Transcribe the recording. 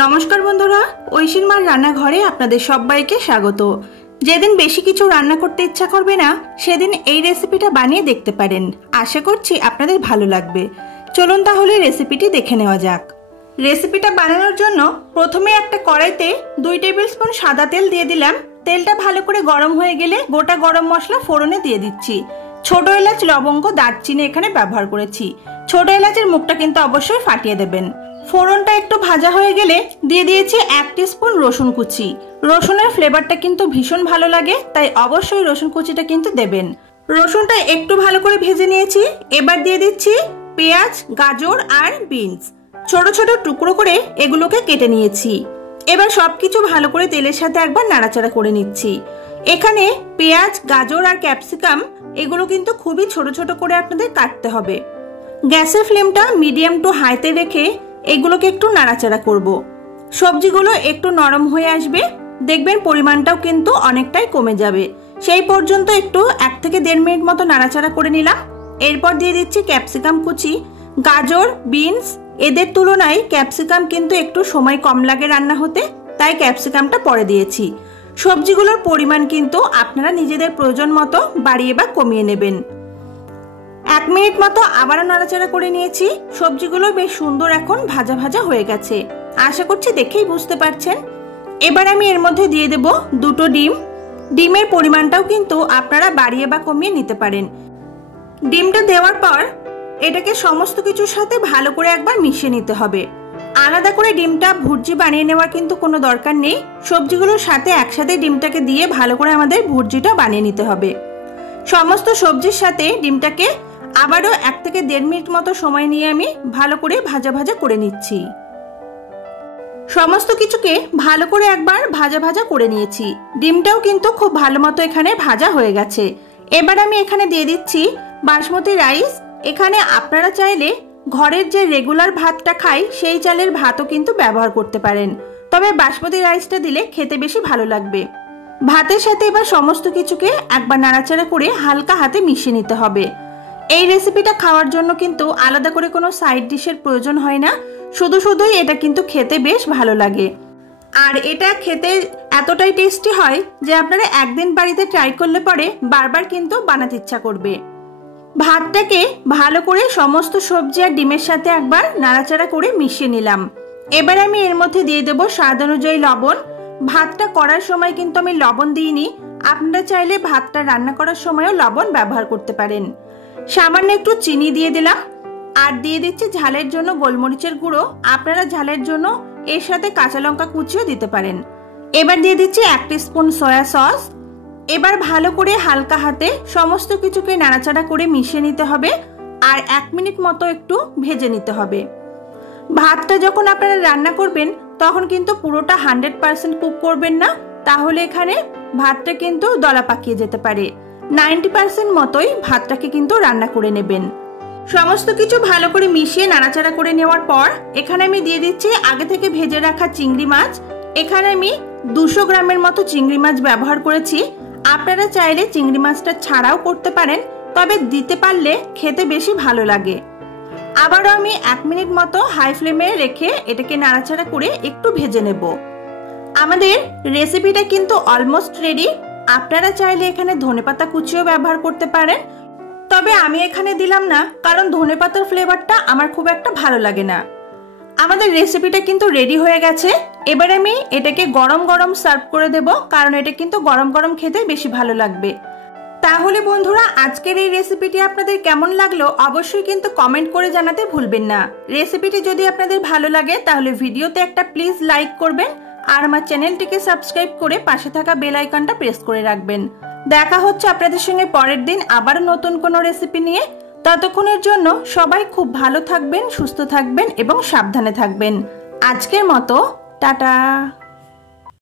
नमस्कार बंधुरा ঐশীর মার রান্নাঘরে আপনাদের সবাইকে স্বাগত। যেদিন বেশি কিছু রান্না করতে ইচ্ছা করবে না সেদিন এই রেসিপিটা বানিয়ে দেখতে পারেন। আশা করছি আপনাদের ভালো লাগবে। চলুন তাহলে রেসিপিটি দেখে নেওয়া যাক। রেসিপিটা বানানোর জন্য প্রথমে একটা কড়াইতে 2 টেবিল স্পুন সাদা তেল দিয়ে দিলাম। তেলটা ভালো করে গরম হয়ে গেলে গোটা গরম মশলা ফোড়নে দিয়ে দিচ্ছি। ছোট এলাচ, লবঙ্গ, দারচিনি এখানে ব্যবহার করেছি। ছোট এলাচের মুখটা কিন্তু অবশ্যই ফাটিয়ে দেবেন। ফোড়নটা একটু ভাজা হয়ে গেলে দিয়ে দিয়েছি 1 টিস্পুন রসুন কুচি। রসুনের ফ্লেভারটা কিন্তু ভীষণ ভালো লাগে, তাই অবশ্যই রসুন কুচিটা কিন্তু দেবেন। রসুনটা একটু ভালো করে ভেজে নিয়েছি। এবার দিয়ে দিচ্ছি পেঁয়াজ, গাজর আর বিনস। ছোট ছোট টুকরো করে এগুলোকে কেটে নিয়েছি। এবার সবকিছু ভালো করে তেলের সাথে একবার নাড়াচাড়া করে নিচ্ছি। এখানে পেঁয়াজ, গাজর আর ক্যাপসিকাম এগুলো কিন্তু খুবই ছোট ছোট করে আপনাদের কাটতে হবে। গ্যাসের ফ্লেমটা মিডিয়াম টু হাইতে রেখে এগুলোকে একটু নাড়াচাড়া করব। সবজিগুলো একটু নরম হয়ে আসবে, দেখবেন পরিমাণটাও কিন্তু অনেকটাই কমে যাবে। সেই পর্যন্ত একটু 1 থেকে 1.5 মিনিট মতো নাড়াচাড়া করে নিলাম। এরপর দিয়ে দিচ্ছি ক্যাপসিকাম কুচি। গাজর, বিনস এদের তুলনায় ক্যাপসিকাম কিন্তু একটু সময় কম লাগে রান্না হতে, তাই ক্যাপসিকামটা পরে দিয়েছি। সবজিগুলোর পরিমাণ কিন্তু আপনারা নিজেদের প্রয়োজন মতো বাড়িয়ে বা কমিয়ে নেবেন। 1 মিনিট মতো আবারও নাড়াচাড়া করে নিয়েছি। সবজিগুলো বেশ সুন্দর এখন ভাজা ভাজা হয়ে গেছে, আশা করছি দেখেই বুঝতে পারছেন। এবার আমি এর মধ্যে দিয়ে দেব 2টো ডিম। ডিমের পরিমাণটাও কিন্তু আপনারা বাড়িয়ে বা কমিয়ে নিতে পারেন। ডিমটা দেওয়ার পর এটাকে সমস্ত কিছুর সাথে ভালো করে একবার মিশিয়ে নিতে হবে। আলাদা করে ডিমটা ভুর্জি বানিয়ে নেওয়ার কিন্তু কোনো দরকার নেই। সবজিগুলোর সাথে একসাথে ডিমটাকে দিয়ে ভালো করে আমাদের ভুর্জিটা বানিয়ে নিতে হবে। সমস্ত সবজির সাথে ডিমটাকে আবারও 1 থেকে 1.5 মিনিট মতো সময় নিয়ে আমি ভালো করে ভাজা ভাজা করে নিচ্ছি। সমস্ত কিছুকে ভালো করে একবার ভাজা ভাজা করে নিয়েছি। ডিমটাও কিন্তু খুব ভালো মতো এখানে ভাজা হয়ে গেছে। এবার আমি এখানে দিয়ে দিচ্ছি বাসমতি রাইস। এখানে আপনারা চাইলে ঘরের যে রেগুলার ভাতটা খাই সেই চালের ভাতও কিন্তু ব্যবহার করতে পারেন, তবে বাসমতি রাইসটা দিলে খেতে বেশি ভালো লাগবে। ভাতের সাথে এবার সমস্ত কিছুকে একবার নাড়াচাড়া করে হালকা হাতে মিশিয়ে নিতে হবে। এই রেসিপিটা খাওয়ার জন্য কিন্তু আলাদা করে কোনো সাইড ডিশের প্রয়োজন হয় না, শুধু শুধুই এটা কিন্তু খেতে বেশ ভালো লাগে। আর এটা খেতে এতটাই টেস্টি হয় যে আপনারা একদিন বাড়িতে ট্রাই করলে পরে বারবার কিন্তু বানাতে ইচ্ছা করবে। ভাতটাকে ভালো করে সমস্ত সবজি আর ডিমের সাথে একবার নাড়াচাড়া করে মিশিয়ে নিলাম। এবার আমি এর মধ্যে দিয়ে দেব স্বাদ অনুযায়ী লবণ। ভাতটা করার সময় কিন্তু আমি লবণ দিইনি, আপনারা চাইলে ভাতটা রান্না করার সময়ও লবণ ব্যবহার করতে পারেন। সামান্য একটু চিনি দিয়ে দিলাম আর দিয়ে দিচ্ছি ঝালের জন্য গোলমরিচের গুঁড়ো। আপনারা ঝালের জন্য এর সাথে কাঁচা লঙ্কা কুচিও দিতে পারেন। এবার দিয়ে দিচ্ছি 1 টিস্পুন সয়া সস। এবার ভালো করে হালকা হাতে সমস্ত কিছুকে নাড়াচাড়া করে মিশিয়ে নিতে হবে আর 1 মিনিট মতো একটু ভেজে নিতে হবে। ভাতটা যখন আপনারা রান্না করবেন তখন কিন্তু পুরোটা 100% কুক করবেন না, তাহলে এখানে ভাতটা কিন্তু দলা পাকিয়ে যেতে পারে। 90% মতোই ভাতটাকে কিন্তু রান্না করে নেবেন। সমস্ত কিছু ভালো করে মিশিয়ে নাড়াচাড়া করে নেওয়ার পর এখানে আমি দিয়ে দিচ্ছি আগে থেকে ভেজে রাখা চিংড়ি মাছ। এখানে আমি 200 গ্রামের মতো চিংড়ি মাছ ব্যবহার করেছি। আপনারা চাইলে চিংড়ি মাছটা ছাড়াও করতে পারেন, তবে দিতে পারলে খেতে বেশি ভালো লাগে। আবারও আমি 1 মিনিট মতো হাই ফ্লেমে রেখে এটাকে নাড়াচাড়া করে একটু ভেজে নেব। আমাদের রেসিপিটা কিন্তু অলমোস্ট রেডি। আপনারা চাইলে এখানে ধনেপাতা কুচিও ব্যবহার করতে পারেন, তবে আমি এখানে দিলাম না কারণ ধনেপাতার ফ্লেভারটা আমার খুব একটা ভালো লাগে না। আমাদের রেসিপিটা কিন্তু রেডি হয়ে গেছে। এবার আমি এটাকে গরম গরম সার্ভ করে দেব, কারণ এটা কিন্তু গরম গরম খেতে বেশি ভালো লাগবে। তাহলে বন্ধুরা আজকের এই রেসিপিটি আপনাদের কেমন লাগলো অবশ্যই কিন্তু কমেন্ট করে জানাতে ভুলবেন না। রেসিপিটি যদি আপনাদের ভালো লাগে তাহলে ভিডিওতে একটা প্লিজ লাইক করবেন আর আমার চ্যানেলটিকে সাবস্ক্রাইব করে পাশে থাকা বেল আইকনটা প্রেস করে রাখবেন। দেখা হচ্ছে আপনাদের সঙ্গে পরের দিন আবার নতুন কোনো রেসিপি নিয়ে। ততক্ষণের জন্য সবাই খুব ভালো থাকবেন, সুস্থ থাকবেন এবং সাবধানে থাকবেন। আজকের মতো টাটা।